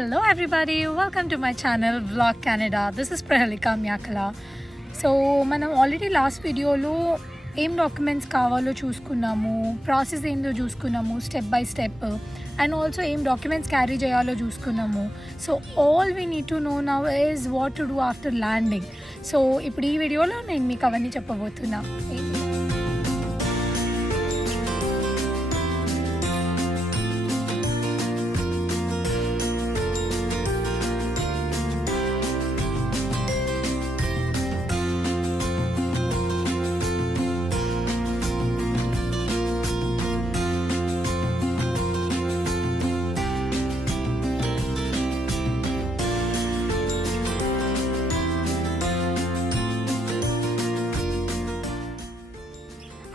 Hello everybody, welcome to my channel Vlog Canada. This is Prahalika Myakala. So మనం already last వీడియోలో ఏం డాక్యుమెంట్స్ కావాలో చూసుకున్నాము, ప్రాసెస్ ఏందో చూసుకున్నాము step by step, and also ఏం డాక్యుమెంట్స్ క్యారీ చేయాలో చూసుకున్నాము. So all we need to know now is what to do after landing. So ఇప్పుడు ఈ వీడియోలో నేను మీకు అవన్నీ చెప్పబోతున్నా.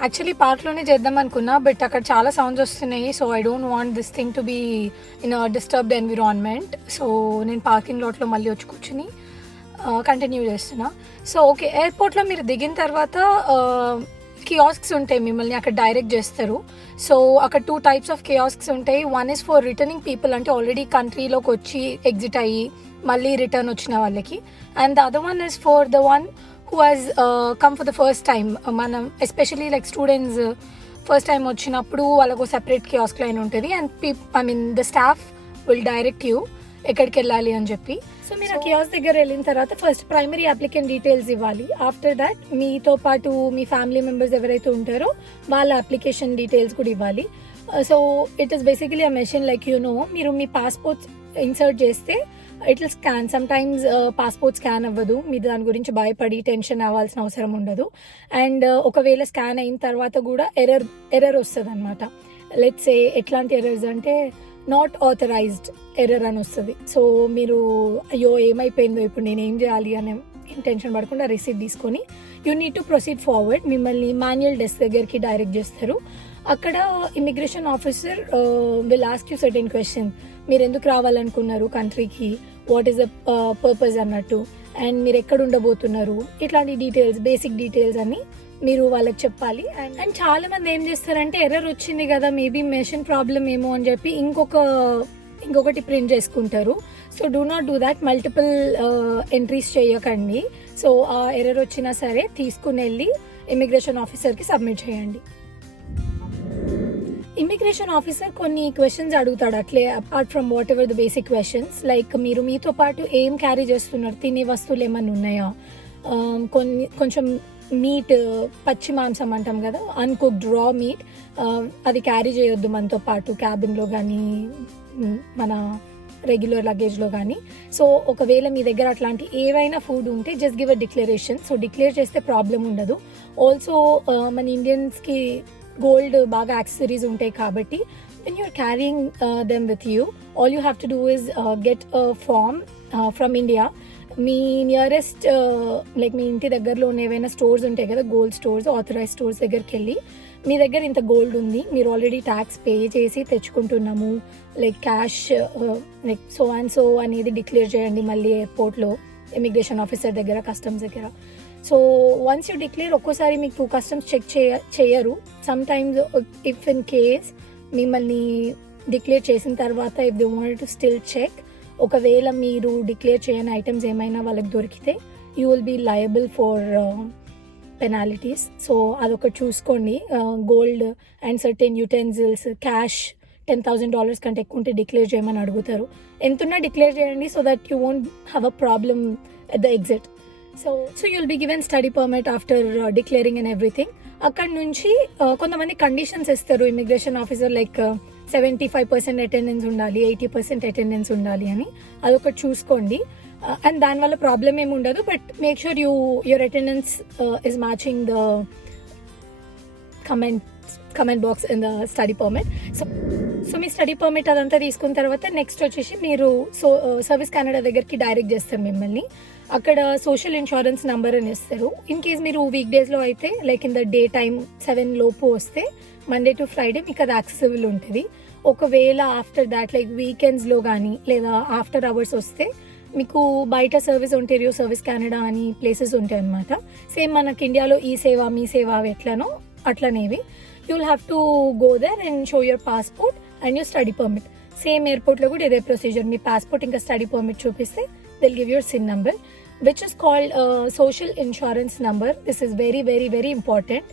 యాక్చువల్లీ పార్క్లోనే చేద్దాం అనుకున్నా, బట్ అక్కడ చాలా సౌండ్స్ వస్తున్నాయి. So I don't want this thing to be in a disturbed environment. సో నేను పార్కింగ్ లాట్లో మళ్ళీ వచ్చి కూర్చుని కంటిన్యూ చేస్తున్నా. సో ఓకే, ఎయిర్పోర్ట్లో మీరు దిగిన తర్వాత కియాస్క్స్ ఉంటాయి, మిమ్మల్ని అక్కడ డైరెక్ట్ చేస్తారు. సో అక్కడ 2 types ఆఫ్ కియాస్క్స్ ఉంటాయి. One is for returning people, అంటే ఆల్రెడీ కంట్రీలోకి వచ్చి ఎగ్జిట్ అయ్యి మళ్ళీ రిటర్న్ వచ్చిన వాళ్ళకి. And the other one is for the one who has come for the first time. మనం especially like students first time వచ్చినప్పుడు వాళ్ళకు సెపరేట్ కియాస్క్ లైన్ ఉంటుంది, and the staff will direct you ఎక్కడికి వెళ్ళాలి అని చెప్పి. సో మీరు ఆ కియాస్ దగ్గర వెళ్ళిన తర్వాత ఫస్ట్ ప్రైమరీ అప్లికెంట్ డీటెయిల్స్ ఇవ్వాలి. ఆఫ్టర్ దాట్ మీతో పాటు మీ ఫ్యామిలీ మెంబర్స్ ఎవరైతే ఉంటారో వాళ్ళ అప్లికేషన్ డీటెయిల్స్ కూడా ఇవ్వాలి. So it is basically a machine like మీరు మీ పాస్పోర్ట్స్ ఇన్సర్ట్ చేస్తే it will scan. Some times passport scan అవ్వదు, మీరు దాని గురించి భయపడి టెన్షన్ అవ్వాల్సిన అవసరం ఉండదు. అండ్ ఒకవేళ స్కాన్ అయిన తర్వాత కూడా ఎర్రర్ వస్తుంది అనమాట. లెట్స్ సే ఎట్లాంటి ఎర్రర్స్ అంటే నాట్ ఆథరైజ్డ్ ఎర్రర్ అని వస్తుంది. సో మీరు అయ్యో ఏమైపోయిందో ఇప్పుడు నేను ఏం చేయాలి అనే టెన్షన్ పడకుండా రిసీట్ తీసుకొని you need to proceed forward. మిమ్మల్ని మాన్యువల్ డెస్క్ దగ్గరికి డైరెక్ట్ చేస్తారు. అక్కడ immigration officer will ask you certain question. మీరు ఎందుకు రావాలనుకున్నారు కంట్రీకి, వాట్ ఈస్ ద పర్పస్ అన్నట్టు, అండ్ మీరు ఎక్కడ ఉండబోతున్నారు, ఇట్లాంటి డీటెయిల్స్, బేసిక్ డీటెయిల్స్ అని మీరు వాళ్ళకి చెప్పాలి. అండ్ చాలా మంది ఏం చేస్తారంటే ఎర్రర్ వచ్చింది కదా, మేబీ మెషిన్ ప్రాబ్లమ్ ఏమో అని చెప్పి ఇంకొకటి ప్రింట్ చేసుకుంటారు. So do not do that. Multiple entries చేయకండి. సో ఆ ఎర్రర్ వచ్చినా సరే తీసుకుని వెళ్ళి ఇమిగ్రేషన్ ఆఫీసర్కి సబ్మిట్ చేయండి. ఇమిగ్రేషన్ ఆఫీసర్ కొన్ని క్వశ్చన్స్ అడుగుతాడు అట్లే, apart from what ever the basic questions. Like మీరు మీతో పాటు ఏం క్యారీ చేస్తున్నారు, తినే వస్తువులు ఏమన్నా ఉన్నాయా, కొంచెం మీట్, పచ్చి మాంసం అంటాం కదా, అన్కుక్డ్ రా మీట్, అది క్యారీ చేయొద్దు మనతో పాటు క్యాబిన్లో కానీ మన రెగ్యులర్ లగేజ్లో కానీ. సో ఒకవేళ మీ దగ్గర అట్లాంటి ఏవైనా ఫుడ్ ఉంటే just give a declaration. So declare చేస్తే ప్రాబ్లం ఉండదు. ఆల్సో మన ఇండియన్స్కి గోల్డ్ బాగా యాక్సెసరీస్ ఉంటాయి కాబట్టి when you're carrying them with you, all you have to do is get a form from India. మీ నియరెస్ట్ లైక్ మీ ఇంటి దగ్గరలో ఉన్న ఏవైనా స్టోర్స్ ఉంటాయి కదా, గోల్డ్ స్టోర్స్, ఆథరైజ్ స్టోర్స్ దగ్గరికి వెళ్ళి మీ దగ్గర ఇంత గోల్డ్ ఉంది, మీరు ఆల్రెడీ ట్యాక్స్ పే చేసి తెచ్చుకుంటున్నాము, like cash like so and so అనేది డిక్లేర్ చేయండి మళ్ళీ ఎయిర్పోర్ట్లో ఇమిగ్రేషన్ ఆఫీసర్ దగ్గర, కస్టమ్స్ దగ్గర. సో వన్స్ యూ డిక్లేర్, ఒక్కోసారి మీకు కస్టమ్స్ చెక్ చేయరు. Sometimes if in case మిమ్మల్ని డిక్లేర్ చేసిన తర్వాత if they want to still check, ఒకవేళ మీరు డిక్లేర్ చేయని ఐటమ్స్ ఏమైనా వాళ్ళకి దొరికితే you will be liable for penalties. So అదొకటి చూసుకోండి. Gold and certain utensils, cash $10,000 కంటే ఎక్కువ ఉంటే డిక్లేర్ చేయమని అడుగుతారు. ఎంతున్నా డిక్లేర్ చేయండి so that you won't have a problem at the exit. So you'll be given study permit after declaring and everything. అక్కడ నుంచి కొంతమంది కండిషన్స్ ఇస్తారు ఇమిగ్రేషన్ ఆఫీసర్, లైక్ 75% అటెండెన్స్ ఉండాలి, 80% అటెండెన్స్ ఉండాలి అని. అదొకటి చూసుకోండి. అండ్ దానివల్ల ప్రాబ్లం ఏమి ఉండదు, but make sure your attendance is matching the comment box in the study permit. So me study permit అదంతా తీసుకున్న తర్వాత నెక్స్ట్ వచ్చేసి మీరు సర్వీస్ కెనడా దగ్గరికి డైరెక్ట్ చేస్తారు మిమ్మల్ని. అక్కడ సోషల్ ఇన్సూరెన్స్ నెంబర్ అని ఇస్తారు. ఇన్ కేస్ మీరు వీక్ డేస్లో అయితే like in the day time 7 లోపు వస్తే మండే టు ఫ్రైడే మీకు అది యాక్సెసిబుల్ ఉంటుంది. ఒకవేళ ఆఫ్టర్ దాట్ లైక్ వీకెండ్స్లో కానీ లేదా ఆఫ్టర్ అవర్స్ వస్తే మీకు బయట సర్వీస్ ఒంటారియో సర్వీస్ కెనడా అని ప్లేసెస్ ఉంటాయి అన్నమాట. సేమ్ మనకి ఇండియాలో ఈ సేవ మీ సేవ అవి ఎట్లనో అట్లనేవి. You will have to go there and show your passport and your study permit. Same ఎయిర్పోర్ట్లో కూడా ఇదే ప్రొసీజర్. మీ పాస్పోర్ట్ ఇంకా స్టడీ పర్మిట్ చూపిస్తే they'll give your SIN number which is called social insurance number. This is very very very important.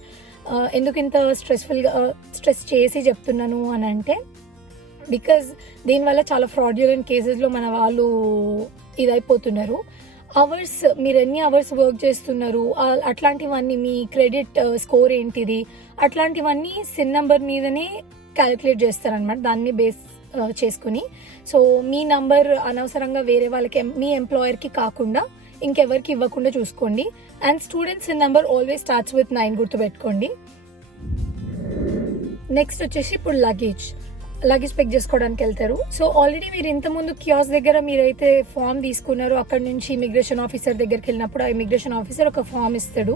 ఎందుకు ఇంత స్ట్రెస్ చేసి చెప్తున్నాను అని అంటే, బికాజ్ దీనివల్ల చాలా ఫ్రాడ్యులెంట్ కేసెస్లో మన వాళ్ళు ఇదైపోతున్నారు. అవర్స్, మీరు ఎన్ని అవర్స్ వర్క్ చేస్తున్నారు, అట్లాంటివన్నీ, మీ క్రెడిట్ స్కోర్ ఏంటిది, అట్లాంటివన్నీ సిన్ నంబర్ మీదనే క్యాలిక్యులేట్ చేస్తారనమాట, దాన్ని బేస్ చేసుకుని. సో మీ నంబర్ అనవసరంగా వేరే వాళ్ళకి, మీ ఎంప్లాయర్కి కాకుండా ఇంకెవరికి ఇవ్వకుండా చూసుకోండి. And students sin number always starts with 9 గుర్తుపెట్టుకోండి. నెక్స్ట్ వచ్చేసి ఇప్పుడు లగేజ్ పిక్ చేసుకోవడానికి వెళ్తారు. సో ఆల్రెడీ మీరు ఇంతకుముందు కియాస్ దగ్గర మీరైతే ఫామ్ తీసుకున్నారో, అక్కడ నుంచి ఇమిగ్రేషన్ ఆఫీసర్ దగ్గరికి వెళ్ళినప్పుడు ఆ ఇమిగ్రేషన్ ఆఫీసర్ ఒక ఫామ్ ఇస్తాడు.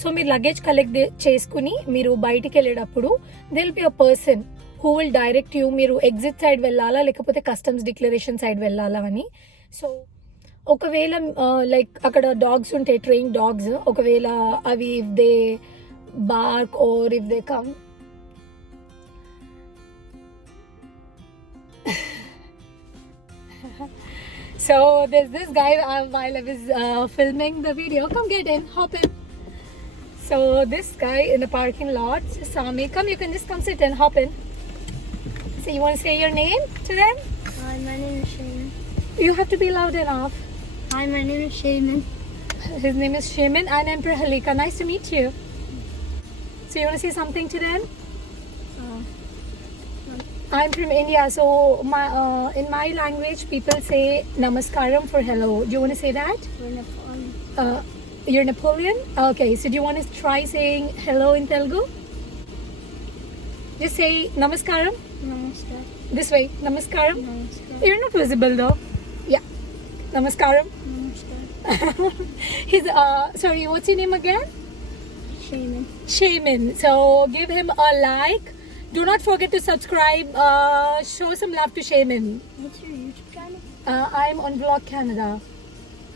సో మీరు లగేజ్ కలెక్ట్ చేసుకుని మీరు బయటికి వెళ్ళేటప్పుడు there'll be a person who will direct you, మీరు ఎగ్జిట్ సైడ్ వెళ్ళాలా లేకపోతే కస్టమ్స్ డిక్లరేషన్ సైడ్ వెళ్ళాలా అని. సో ఒకవేళ లైక్ అక్కడ డాగ్స్ ఉంటాయి, ట్రైన్ డాగ్స్, ఒకవేళ అవి if they bark or if they come, so there's this guy while I was filming the video, come get in, hop in. So this guy in the parking lot just saw me. Come, you can just come sit and hop in. So you want to say your name to them? Hi, my name is Shaman. You have to be loud enough. Hi, my name is Shaman. His name is Shaman and I'm Prahalika. Nice to meet you. So you want to say something to them? I'm from India, so in my language people say namaskaram for hello. Do you want to say that? We're Nepal. You're Napoleon? Okay, so do you want to try saying hello in Telugu? Just say namaskaram. Namaskar. This way, namaskaram. Namaskar. You're not visible though. Yeah, namaskaram. Namaskar. He's sorry, what's your name again? Shaman. Shaman. So give him a like. Do not forget to subscribe. Show some love to Shaman. What's your YouTube channel? I'm on Vlog Canada.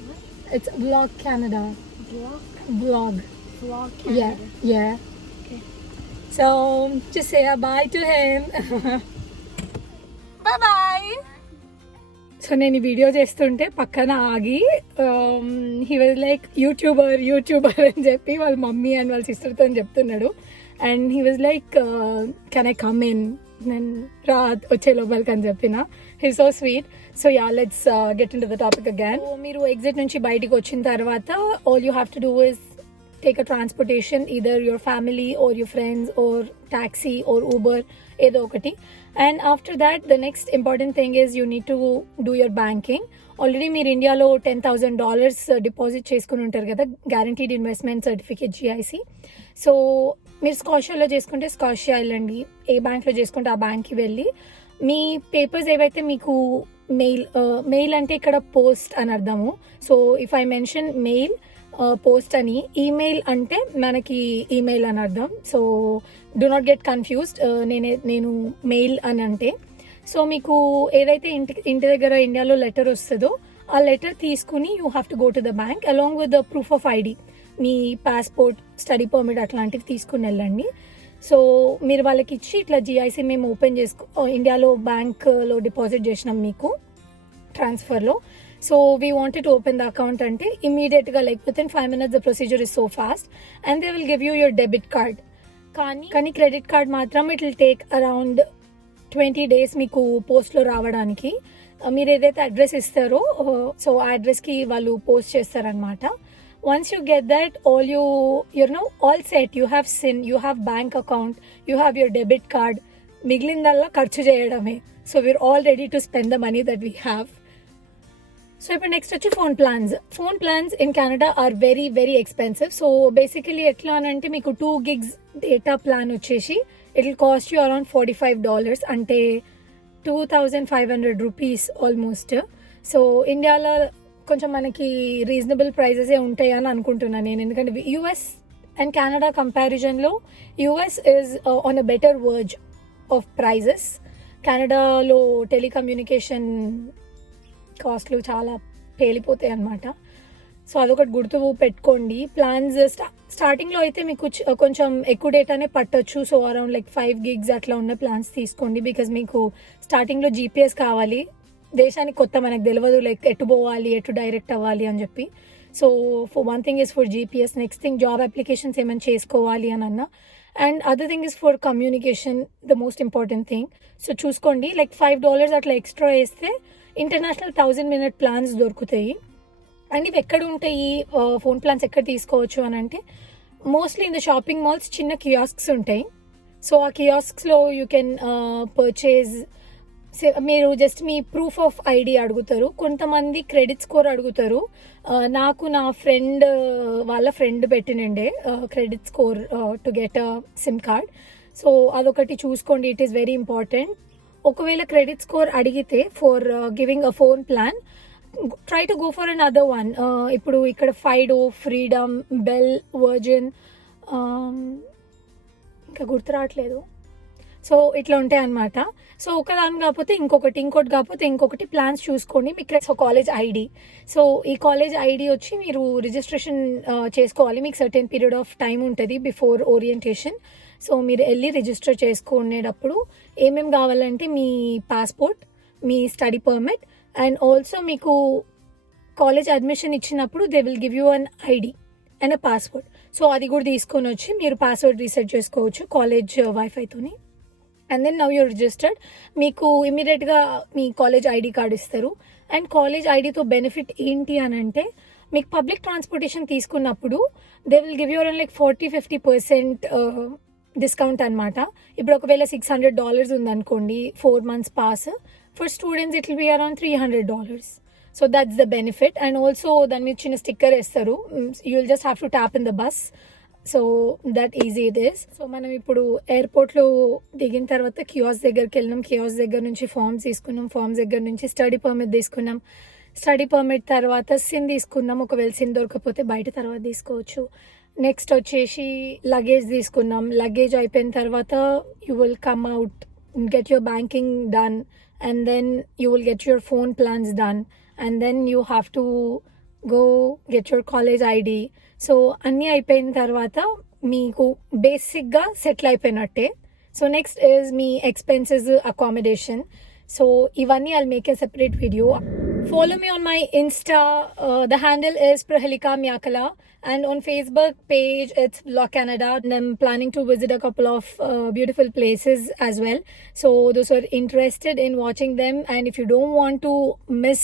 What? It's Vlog Canada. Vlog. Vlog. Canada. Yeah. Okay. So just say a bye to him. Bye bye. So నేను ఈ వీడియో చేస్తుంటే పక్కన ఆగి he was like YouTuber అని చెప్పి వాళ్ళ mummy and వాళ్ళ సిస్టర్తో చెప్తున్నాడు. And he was like can I come in, నేను రా వచ్చే లోపలికి అని చెప్పిన. He so sweet. So yeah, let's get in to the topic again. మీరు ఎగ్జిట్ నుంచి బయటికి వచ్చిన తర్వాత all you have to do is take a transportation, either your family or your friends or taxi or Uber, ఏదో ఒకటి. And after that the next important thing is you need to do your banking. Already మీరు ఇండియాలో $10,000 డిపాజిట్ చేసుకుని ఉంటారు కదా, guaranteed investment certificate GIC. So మీరు స్కాషియాలో చేసుకుంటే స్కాషియా వెళ్ళండి, ఏ బ్యాంక్లో చేసుకుంటే ఆ బ్యాంక్కి వెళ్ళి మీ పేపర్స్ ఏవైతే మీకు మెయిల్ అంటే ఇక్కడ పోస్ట్ అని అర్థము. So if I mention mail, post అని, ఈమెయిల్ అంటే మనకి ఈమెయిల్ అని అర్థం. So do not get confused. నేను మెయిల్ అని అంటే, సో మీకు ఏదైతే ఇంటి దగ్గర ఇండియాలో లెటర్ వస్తుందో ఆ లెటర్ తీసుకుని you have to go to the bank along with the proof of ID, me passport, study permit అట్లాంటివి తీసుకుని వెళ్ళండి. సో మీరు వాళ్ళకి ఇచ్చి ఇట్లా GIC మేము ఓపెన్ ఇండియాలో బ్యాంక్లో డిపాజిట్ చేసినాం మీకు ట్రాన్స్ఫర్లో. So we wanted to open the account అంటే ఇమీడియట్గా, like within 5 minutes the procedure is so fast and they will give you your debit card. కానీ క్రెడిట్ కార్డ్ మాత్రం it will take around 20 days మీకు పోస్ట్లో రావడానికి. మీరు ఏదైతే అడ్రస్ ఇస్తారో సో ఆ అడ్రస్కి వాళ్ళు పోస్ట్ చేస్తారనమాట. Once you get that, all all set, you have SIN, you have bank account, you have your debit card. మిగిలిందల్లా ఖర్చు చేయడమే. So we're all ready to spend the money that we have. So ఇప్పుడు next వచ్చి phone plans in Canada are very very expensive. So basically ఎట్లా అని అంటే మీకు 2 gigs data plan వచ్చేసి it will cost you around $45, అంటే 2,500 rupees almost. So ఇండియాలో కొంచెం మనకి రీజనబుల్ ప్రైజెసే ఉంటాయి అని అనుకుంటున్నాను నేను, ఎందుకంటే US అండ్ కెనడా కంపారిజన్లో US is on a better verge of prices. కెనడాలో టెలికమ్యూనికేషన్ కాస్ట్లు చాలా పేలిపోతాయి అన్నమాట. సో అదొకటి గుర్తు పెట్టుకోండి. ప్లాన్స్ స్టార్టింగ్లో అయితే మీకు కొంచెం ఎక్కువ డేటానే పట్టొచ్చు. సో అరౌండ్ లైక్ 5 gigs అట్లా ఉన్న ప్లాన్స్ తీసుకోండి. బికాజ్ మీకు స్టార్టింగ్లో జీపీఎస్ కావాలి. దేశానికి కొత్త, మనకు తెలియదు లైక్ ఎటు పోవాలి, ఎటు డైరెక్ట్ అవ్వాలి అని చెప్పి. So for one thing is for GPS, next thing job applications ఏమైనా చేసుకోవాలి అని అన్నా, and other thing is for communication, the most important thing. So చూసుకోండి లైక్ $5 అట్లా ఎక్స్ట్రా వేస్తే ఇంటర్నేషనల్ 1000-minute ప్లాన్స్ దొరుకుతాయి. అండ్ ఇవి ఎక్కడ ఉంటాయి, ఫోన్ ప్లాన్స్ ఎక్కడ తీసుకోవచ్చు అని అంటే mostly in the shopping malls చిన్న కియాస్క్స్ ఉంటాయి. సో ఆ కియాస్క్స్లో యూ కెన్ పర్చేజ్. మీరు జస్ట్ మీ ప్రూఫ్ ఆఫ్ ఐడి అడుగుతారు, కొంతమంది క్రెడిట్ స్కోర్ అడుగుతారు. నాకు నా ఫ్రెండ్ వాళ్ళ ఫ్రెండ్ పెట్టినండే credit score to get a SIM card. So అదొకటి చూసుకోండి, ఇట్ ఈస్ వెరీ ఇంపార్టెంట్. ఒకవేళ క్రెడిట్ స్కోర్ అడిగితే for giving a phone plan, try to go for another one. ఇప్పుడు ఇక్కడ ఫైడో, ఫ్రీడమ్, బెల్, వర్జిన్, ఇంకా గుర్తు రావట్లేదు. సో ఇట్లా ఉంటాయి అన్నమాట. సో ఒకదాని కాకపోతే ఇంకోటి కాకపోతే ఇంకొకటి ప్లాన్స్ చూసుకోండి. మీకు సో కాలేజ్ ఐడి, సో ఈ కాలేజ్ ఐడి వచ్చి మీరు రిజిస్ట్రేషన్ చేసుకోవాలి. మీకు సర్టెన్ పీరియడ్ ఆఫ్ టైం ఉంటుంది బిఫోర్ ఓరియంటేషన్. సో మీరు వెళ్ళి రిజిస్టర్ చేసుకునేటప్పుడు ఏమేమి కావాలంటే మీ పాస్పోర్ట్, మీ స్టడీ పర్మిట్, అండ్ ఆల్సో మీకు కాలేజ్ అడ్మిషన్ ఇచ్చినప్పుడు they will give you an ID and a password. So అది కూడా తీసుకొని వచ్చి మీరు పాస్వర్డ్ రీసెట్ చేసుకోవచ్చు కాలేజ్ వైఫైతోని. And then now you're registered. మీకు ఇమీడియట్గా మీ కాలేజ్ ఐడి కార్డ్ ఇస్తారు. అండ్ కాలేజ్ ఐడితో బెనిఫిట్ ఏంటి అని అంటే, మీకు పబ్లిక్ ట్రాన్స్పోర్టేషన్ తీసుకున్నప్పుడు they will give your like 40-50% discount అనమాట. ఇప్పుడు ఒకవేళ $600 ఉందనుకోండి 4 months pass, for students it will be around $300. So that's the benefit. And also దాని మీద చిన్న స్టిక్కర్ వేస్తారు, you will just have to tap in the bus. So that easy it is. సో మనం ఇప్పుడు ఎయిర్పోర్ట్లో దిగిన తర్వాత కియాస్ దగ్గరికి వెళ్ళినాం. కియాస్ దగ్గర నుంచి ఫామ్స్ తీసుకున్నాం. ఫామ్స్ దగ్గర నుంచి స్టడీ పర్మిట్ తీసుకున్నాం. స్టడీ పర్మిట్ తర్వాత సిన్ తీసుకున్నాం. ఒకవేళ సిన్ దొరకకపోతే బయట తర్వాత తీసుకోవచ్చు. నెక్స్ట్ వచ్చేసి లగేజ్ తీసుకున్నాం. లగేజ్ అయిపోయిన తర్వాత you will come out, get your banking done, and then you will get your phone plans done, and then you have to go get your college ID. So అన్నీ అయిపోయిన తర్వాత మీకు బేసిక్గా సెటిల్ అయిపోయినట్టే. So next is me expenses, accommodation. So ఇవన్నీ I'll make a separate video. Follow me on my Insta. The handle is Prahalika Myakala. And on Facebook page, it's Vlog Canada. And I'm planning to visit a couple of beautiful places as well. So those who are interested in watching them, and if you don't want to miss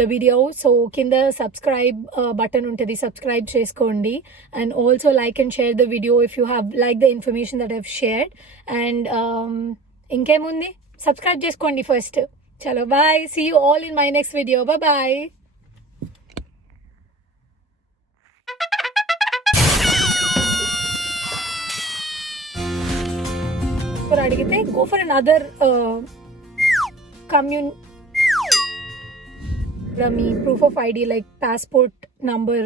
the video, so kinda subscribe button untadi, subscribe cheskondi, and also like and share the video if you have liked the information that I've shared. And inkemundi subscribe cheskondi first. Chalo, bye. See you all in my next video. Bye bye. For అడిగితే go for another me proof of ID like passport number,